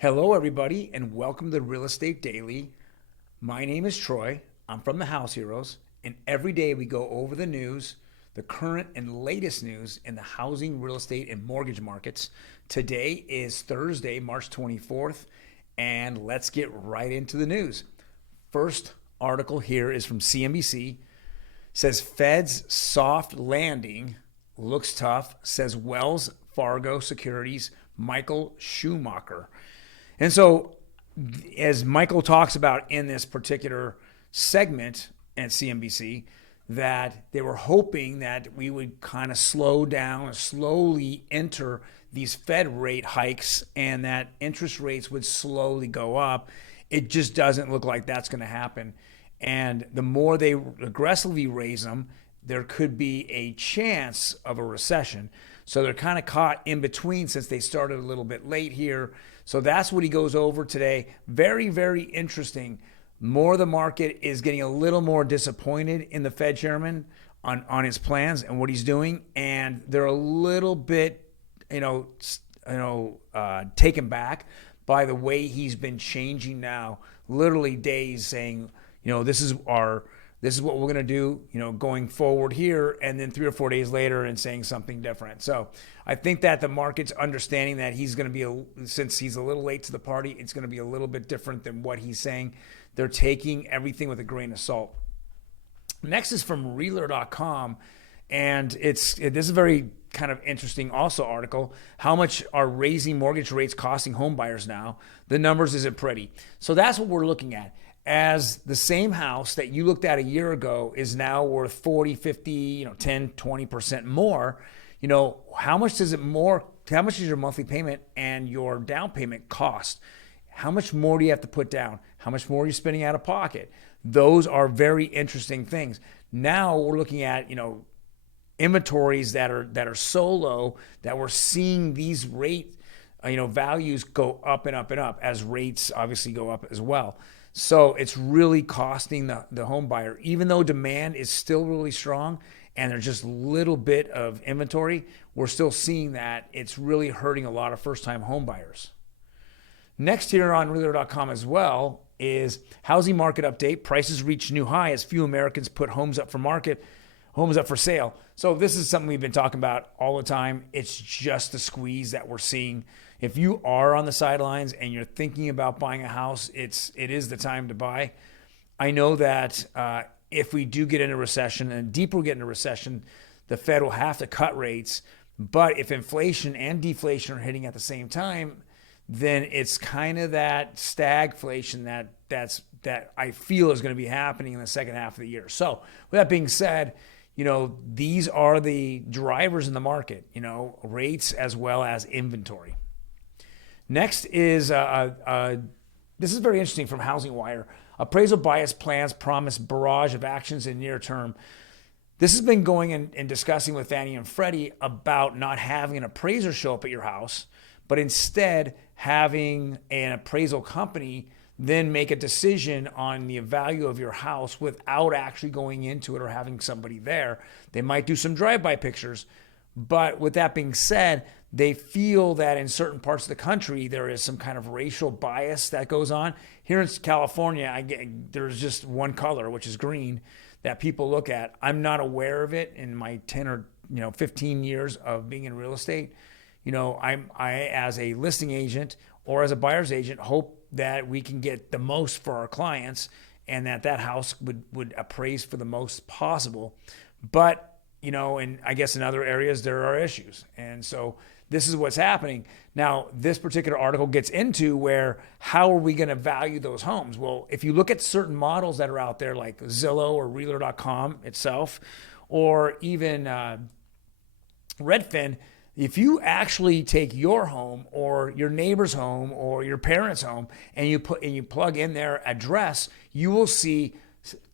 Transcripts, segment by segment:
Hello, everybody, and welcome to the Real Estate Daily. My name is Troy. I'm from the House Heroes, and every day we go over the news, the current and latest news in the housing, real estate, and mortgage markets. Today is Thursday, March 24th, and let's get right into the news. First article here is from CNBC. Says Fed's soft landing looks tough, says Wells Fargo Securities' Michael Schumacher. And so, as Michael talks about in this particular segment at CNBC, that they were hoping that we would kind of slow down, slowly enter these Fed rate hikes, and that interest rates would slowly go up. It just doesn't look like that's going to happen. And the more they aggressively raise them, there could be a chance of a recession. So they're kind of caught in between since they started a little bit late here. So that's what he goes over today. Very, very interesting. More the market is getting a little more disappointed in the Fed chairman on his plans and what he's doing. And they're a little bit, taken back by the way he's been changing now, literally days saying, this is what we're going to do, going forward here, and then 3 or 4 days later and saying something different. So I think that the market's understanding that he's going to be, since he's a little late to the party, it's going to be a little bit different than what he's saying. They're taking everything with a grain of salt. Next is from Realtor.com, and this is a very kind of interesting also article. How much are raising mortgage rates costing home buyers now? The numbers isn't pretty. So that's what we're looking at. As the same house that you looked at a year ago is now worth 40, 50, 10, 20% more, how much does your monthly payment and your down payment cost? How much more do you have to put down? How much more are you spending out of pocket? Those are very interesting things. Now we're looking at, inventories that are so low that we're seeing these rate, values go up and up and up as rates obviously go up as well. So it's really costing the home buyer, even though demand is still really strong and there's just a little bit of inventory, we're still seeing that it's really hurting a lot of first-time home buyers. Next here on Realtor.com as well is housing market update. Prices reach new high as few Americans put homes up for sale. So this is something we've been talking about all the time. It's just the squeeze that we're seeing. If you are on the sidelines and you're thinking about buying a house, it is the time to buy. I know that if we do get into recession and deeper we get into recession, the Fed will have to cut rates. But if inflation and deflation are hitting at the same time, then it's kind of that stagflation that I feel is going to be happening in the second half of the year. So with that being said, these are the drivers in the market, rates as well as inventory. Next is, this is very interesting from Housing Wire. Appraisal Bias plans promise barrage of actions in near term. This has been going and discussing with Fannie and Freddie about not having an appraiser show up at your house, but instead having an appraisal company then make a decision on the value of your house without actually going into it or having somebody there. They might do some drive-by pictures, but with that being said, they feel that in certain parts of the country, there is some kind of racial bias that goes on. Here in California, there's just one color, which is green, that people look at. I'm not aware of it in my 10 or 15 years of being in real estate. I as a listing agent or as a buyer's agent hope that we can get the most for our clients and that house would appraise for the most possible. But, and I guess in other areas there are issues. And so this is what's happening. Now, this particular article gets into where how are we going to value those homes? Well, if you look at certain models that are out there like Zillow or Realtor.com itself, or even Redfin, if you actually take your home or your neighbor's home or your parents' home and you plug in their address, you will see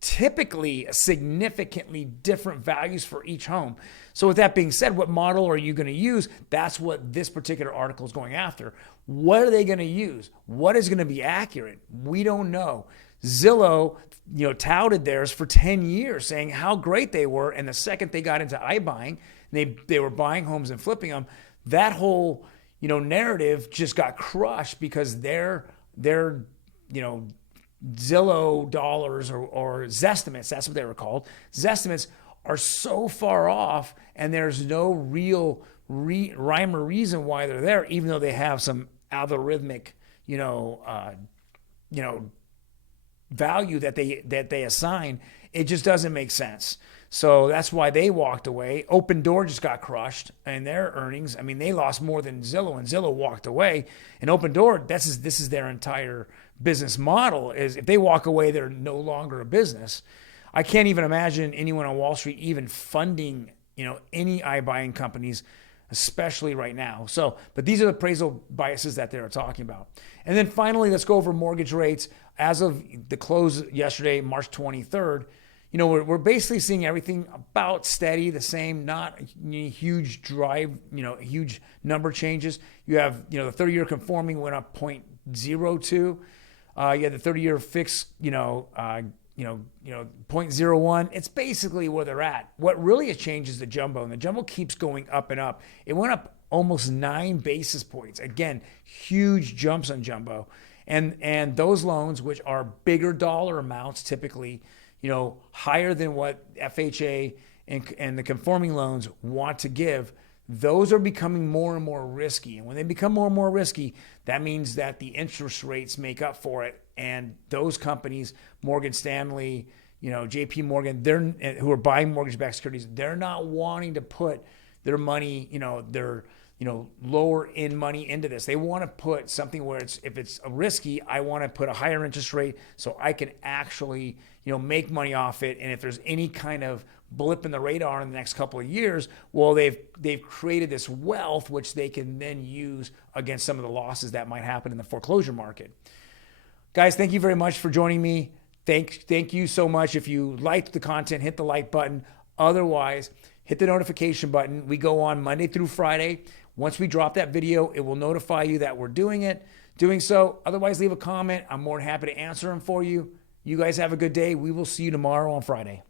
typically significantly different values for each home. So with that being said, what model are you going to use? That's what this particular article is going after. What are they going to use? What is going to be accurate? We don't know. Zillow, touted theirs for 10 years, saying how great they were. And the second they got into iBuying, they were buying homes and flipping them. That whole, narrative just got crushed because their Zillow dollars or Zestimates, that's what they were called. Zestimates are so far off, and there's no real rhyme or reason why they're there, even though they have some algorithmic, value that they assign. It just doesn't make sense. So that's why they walked away. Open Door just got crushed in their earnings. I mean, they lost more than Zillow, and Zillow walked away. And Open Door, this is their entire business model. Is if they walk away, they're no longer a business. I can't even imagine anyone on Wall Street even funding, any iBuying companies, especially right now. So, but these are the appraisal biases that they're talking about. And then finally, let's go over mortgage rates. As of the close yesterday, March 23rd, we're basically seeing everything about steady, the same, not huge huge number changes. You have, the 30-year conforming went up 0.02. You had the 30-year fixed, 0.01. It's basically where they're at. What really has changed is the jumbo, and the jumbo keeps going up and up. It went up almost 9 basis points. Again, huge jumps on jumbo. And those loans, which are bigger dollar amounts, typically, higher than what FHA and the conforming loans want to give, those are becoming more and more risky. And when they become more and more risky, that means that the interest rates make up for it. And those companies, Morgan Stanley, JP Morgan, who are buying mortgage-backed securities, they're not wanting to put their money, their lower end money into this. They want to put something where if it's risky, I want to put a higher interest rate so I can actually, make money off it. And if there's any kind of blip in the radar in the next couple of years, well, they've created this wealth which they can then use against some of the losses that might happen in the foreclosure market. Guys, thank you very much for joining me. Thank you so much. If you liked the content, hit the like button. Otherwise, hit the notification button. We go on Monday through Friday. Once we drop that video, it will notify you that we're doing so. Otherwise, leave a comment. I'm more than happy to answer them for you. You guys have a good day. We will see you tomorrow on Friday.